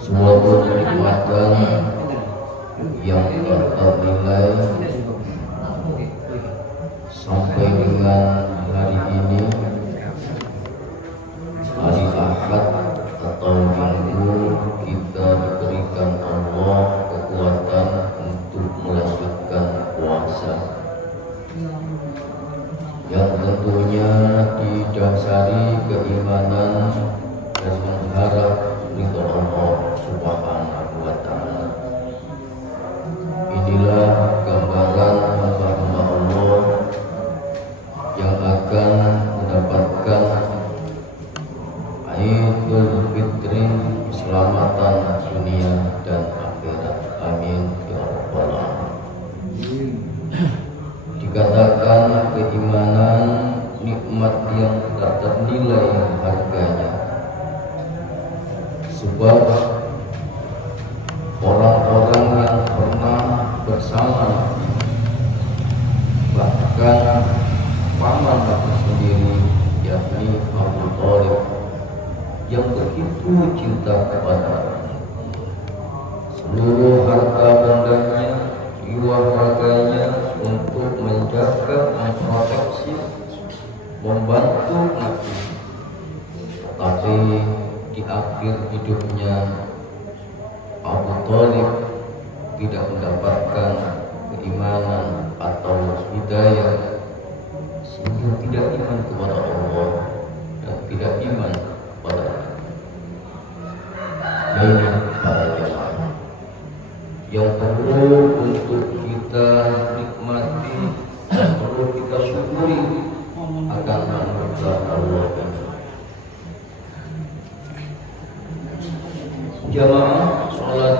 Suatu kenikmatan yang tak ternilai sampai dengan hari ini, hari Ahad atau Minggu, kita diberikan Allah kekuatan untuk melanjutkan puasa yang tentunya didasari keimanan dan mengharap ridho Allah Subhanahu wa Ta'ala. Inilah gambaran hamba-hamba Allah yang akan mendapatkan Idul Fitri, keselamatan dunia dan akhirat. Amin ya rabbal alamin. Dikatakan keimanan nikmat yang tak ternilai harganya, sebab orang-orang yang pernah bersama, bahkan paman Nabi sendiri, yakni Abu Thalib, yang begitu cinta kepada seluruh harta bendanya, jiwa raganya untuk menjaga, memproteksi, membantu Nabi. Tapi di akhir hidupnya Abu Thalib tidak mendapatkan keimanan atau hidayah, sehingga tidak iman kepada Allah dan tidak iman kepada Nabi. Para jemaah yang perlu untuk kita nikmati dan perlu kita syukuri akan anugerah Allah. Jamaah sholat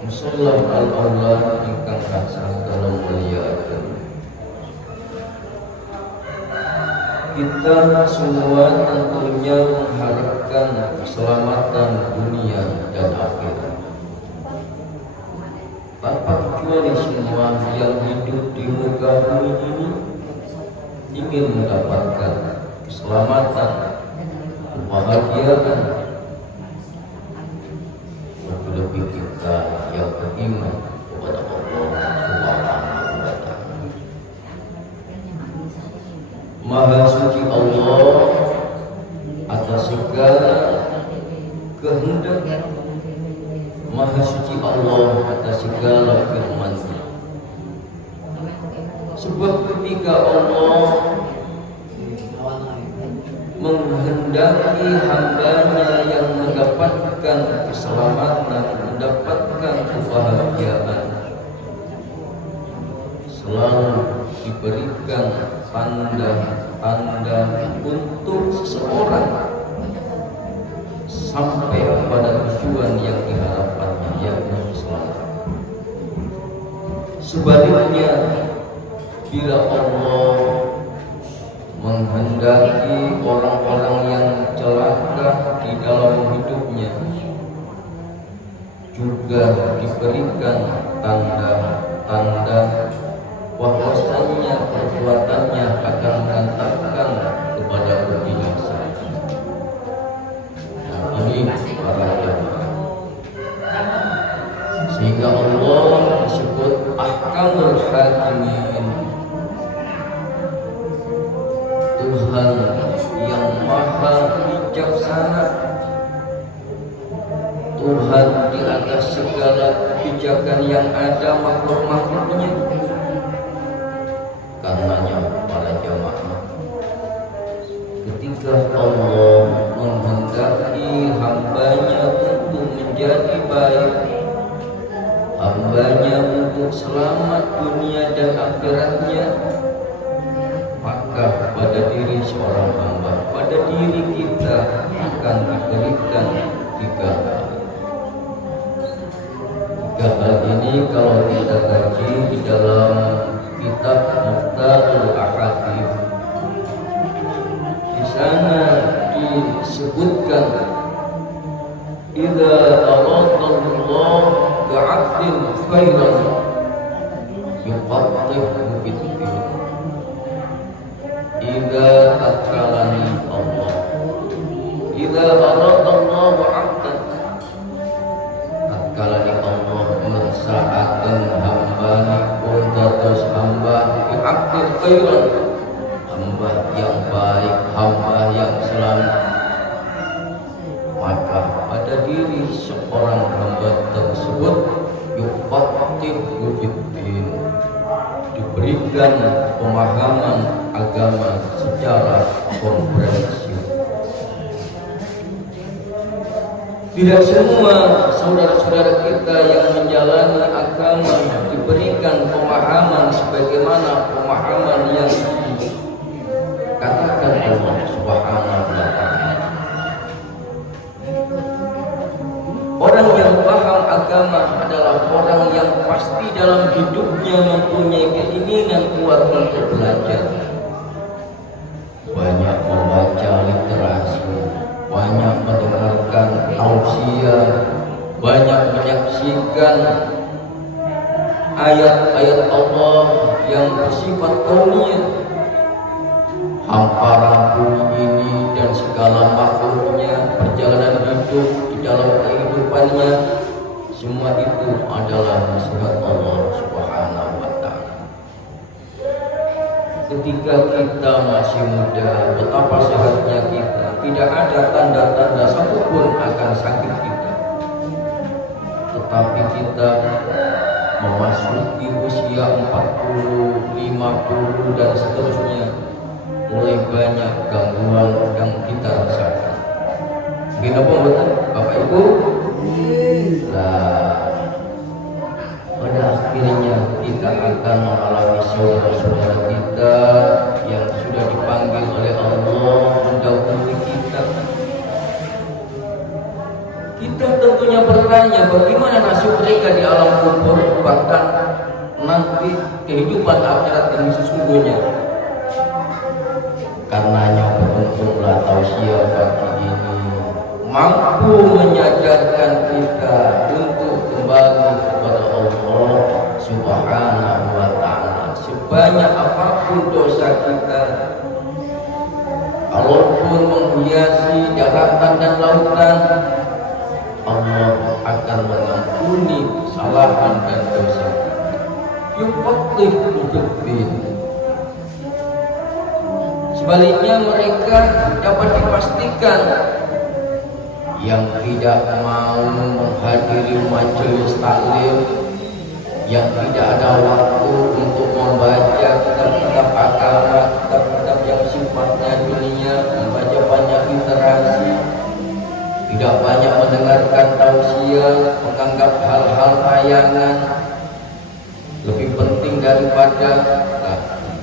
musalla al-aula ingkang tansah dalam mulyakaken, kita semua tentunya mengharapkan keselamatan dunia dan akhirat. Tanpa kecuali semua yang hidup di muka bumi ini ingin mendapatkan keselamatan, kebahagiaan. Lebih kita yang beriman kepada Allah Subhanahu wa Ta'ala. Sebab ketika Allah menghendaki hambanya yang mendapatkan keselamatan, mendapatkan kebahagiaan, selalu diberikan tanda-tanda untuk seseorang sampai pada tujuan yang diharapkannya, yakni keselamatan. Sebaliknya, bila Allah menghendaki orang-orang yang celaka di dalam hidupnya, juga diberikan tanda-tanda bahwasannya perbuatannya akan mengantarkan kepada kebinasaan. Nah, ini para jamaah. Sehingga Allah disebut Ahkamul Hakimin, Tuhan yang maha bijaksana, Tuhan di atas segala kebijakan yang ada makhluk-makhluknya. Karenanya para jamaah, ketika Allah menghendaki hambanya untuk menjadi baik, hambanya untuk selamat dunia dan akhiratnya, maka pada diri seorang hamba, pada diri kita akan diberikan tiga hal. Tiga hal ini kalau kita kaji di dalam kitab Mukhtarul Ahadits, di sana disebutkan idza aradallahu bi'abdin khairan yufaqihuhu fid-din. Idza takalani Allah, idza aradallahu 'abdan, takalani Allah mersaakeun hambani pun dados hamba bi'abdin khairan, hamba yang baik, hamba yang selamat, maka pada diri seorang hamba tersebut yufaqihuhu fid-din, diberikan pemahaman agama secara komprehensif. Tidak semua saudara-saudara kita yang menjalani agama diberikan pemahaman sebagaimana pemahaman yang dikatakan Allah Subhanahu wa ta'ala. Orang yang paham agama adalah orang yang pasti dalam hidupnya mempunyai keinginan kuat untuk belajar, banyak membaca literasi, banyak mendengarkan tausiah, banyak menyaksikan ayat-ayat Allah yang bersifat kauniyah. Hamparan bumi ini dan segala makhluknya, perjalanan hidup di dalam kehidupannya, semua itu adalah nasihat Allah Subhanahu wa ta'ala. Ketika kita masih muda, betapa sehatnya kita, tidak ada tanda-tanda satupun akan sakit kita. Tetapi kita memasuki usia 40, 50 dan seterusnya, mulai banyak gangguan yang kita rasakan. Kenapa betul Bapak Ibu? Nah, pada akhirnya kita akan mengalami saudara-saudara kita yang sudah dipanggil oleh Allah mendahului kita. Kita tentunya bertanya bagaimana nasib mereka di alam kubur, bahkan nanti kehidupan akhirat ini sesungguhnya. Karenanya beruntunglah tausiah pagi ini mampu menyadarkan kita untuk kembali kepada Allah Subhanahu wa ta'ala. Sebanyak apapun dosa kita, kalaupun menghiasi daratan dan lautan, Allah akan mengampuni kesalahan dan dosa. Yufaqihuhu fid-din. Sebaliknya mereka dapat dipastikan yang tidak mau menghadiri majelis taklim, yang tidak ada waktu untuk membaca pada kaki.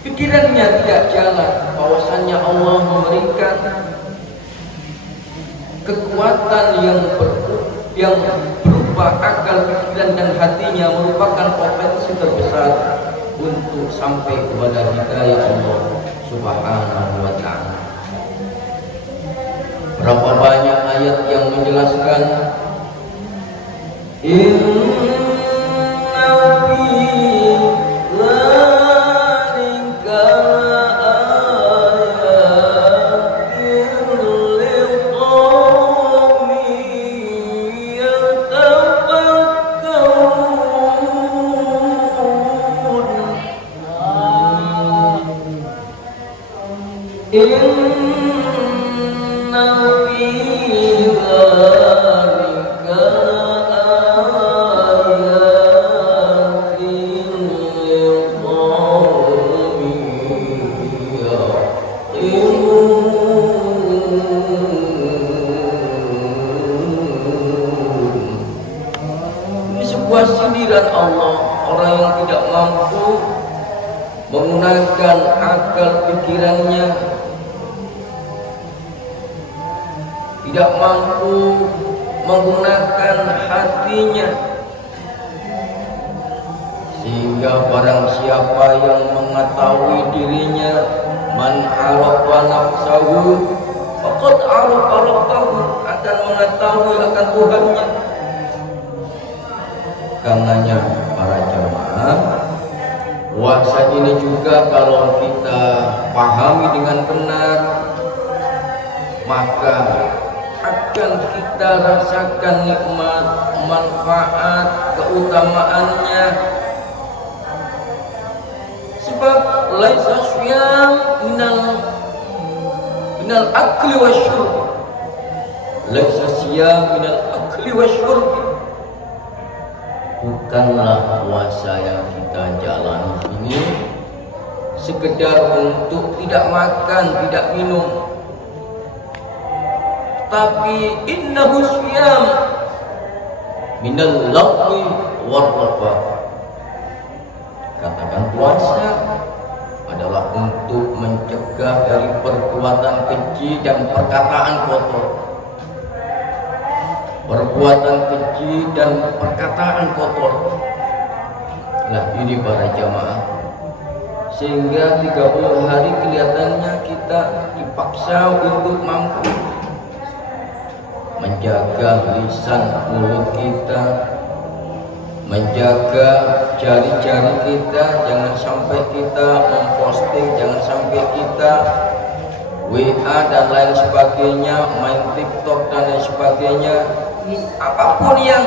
Pikirannya tidak jalan, bahwasannya Allah memberikan kekuatan yang berupa akal, pikiran dan hatinya, merupakan potensi terbesar untuk sampai kepada hidayah Allah Subhanahu wa ta'ala. Berapa banyak ayat yang menjelaskan inna fi dzalika laayatin liqaumin yatafakkarun. Inna fi dzalika laayatin liqaumin yaqilun. Ini sebuah sindiran Allah orang yang tidak mampu menggunakan akal pikirannya, tidak mampu menggunakan hatinya, sehingga barang siapa yang mengetahui dirinya, man arafa nafsahu faqad arafa rabbahu, akan mengetahui akan Tuhannya. Karenanya para jamaah, puasa ini juga kalau kita pahami dengan benar, maka akan kita rasakan nikmat, manfaat, keutamaannya. Sebab laisa syiyam minal akli wasyurb, laisa syiyam minal akli wasyurb, bukanlah puasa yang kita jalani ini sekedar untuk tidak makan, tidak minum, tapi innahu syiyam minal lagwi warrafath. Katakan puasa adalah untuk mencegah dari perbuatan keji dan perkataan kotor. Perbuatan keji dan perkataan kotor. Nah ini para jamaah, sehingga 30 hari kelihatannya kita dipaksa untuk mampu menjaga lisan mulut kita, menjaga jari-jari kita, jangan sampai kita memposting, jangan sampai kita WA dan lain sebagainya, main TikTok dan lain sebagainya. Apapun yang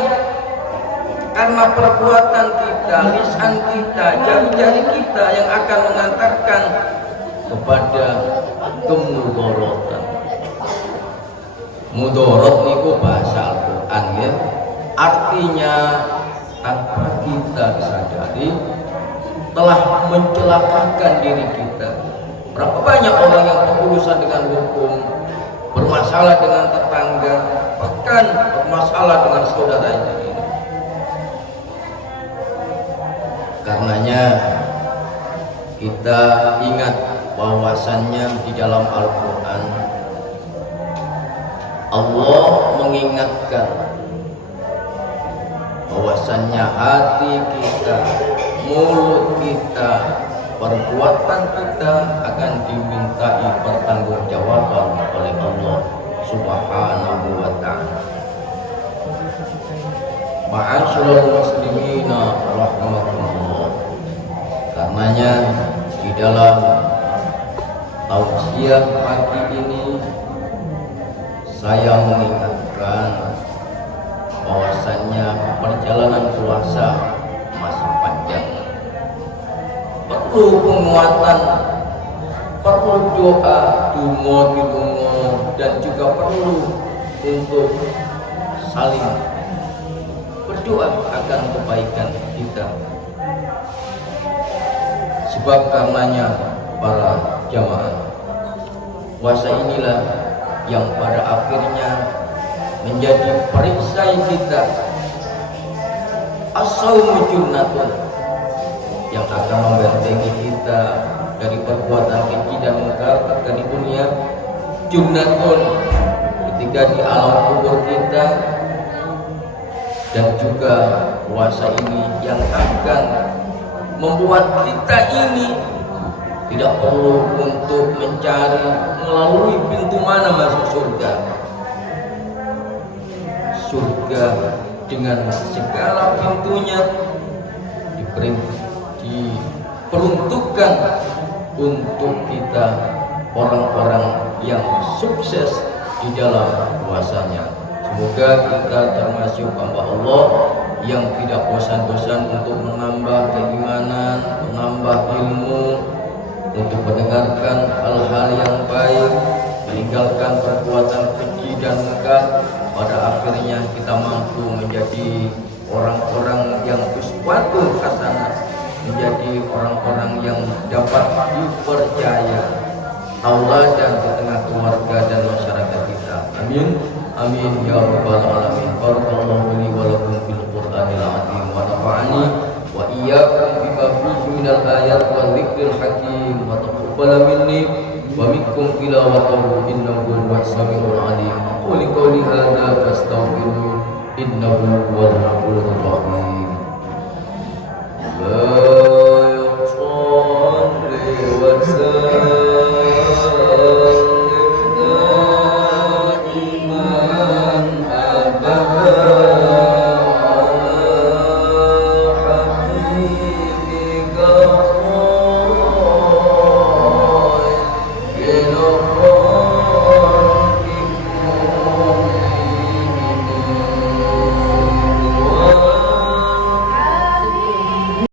karena perbuatan kita, lisan kita, jari-jari kita yang akan mengantarkan kepada kemudorotan. Mudorot niku bahasa Al-Quran ya, artinya tanpa kita sadari telah mencelakakan diri kita. Berapa banyak orang yang berurusan dengan hukum, bermasalah dengan tetangga, bahkan bermasalah dengan saudaranya ini. Karenanya kita ingat bahwasannya di dalam Al-Quran Allah mengingatkan bahwasannya hati kita, mulut kita, perbuatan kita akan dimintai pertanggungjawaban oleh Allah Subhanahu wa ta'ala. Ma'asyiral muslimina rahimakumullah. Karenanya di dalam tausiah pagi ini saya mengingatkan bahwasannya perjalanan puasa masih panjang. Perlu penguatan, perlu doa, dungo, dan juga perlu untuk saling berdoa akan kebaikan kita. Sebab karenanya para jamaah, puasa inilah yang pada akhirnya menjadi perisai kita As-saumu junnatun, yang akan membentengi kita dari perbuatan keji dan mungkar ketika di dunia. Junnatun, ketika di alam kubur kita, dan juga puasa ini yang akan membuat kita ini tidak perlu untuk mencari melalui pintu mana masuk surga. Surga dengan segala pintunya diperuntukkan untuk kita, orang-orang yang sukses di dalam puasanya. Semoga kita termasuk hamba Allah yang tidak bosan-bosan untuk menambah keimanan, menambah ilmu, untuk mendengarkan hal-hal yang baik, meninggalkan perbuatan keji dan mungkar. Pada akhirnya kita mampu menjadi orang-orang yang uswatun hasanah, menjadi orang-orang yang dapat dipercaya, tauladan di tengah keluarga dan masyarakat kita. Amin. Amin ya rabbal alamin. Barakallahu li wa lakum fil Qur'anil azim wa nafa'ani wa iyyakum bima fihi minal ayat wa dzikril hakim wa taqabbala minni wa minkum tilawatahu innahu huwas samiul alim. Qul qawli hadza fastaghfiru innahu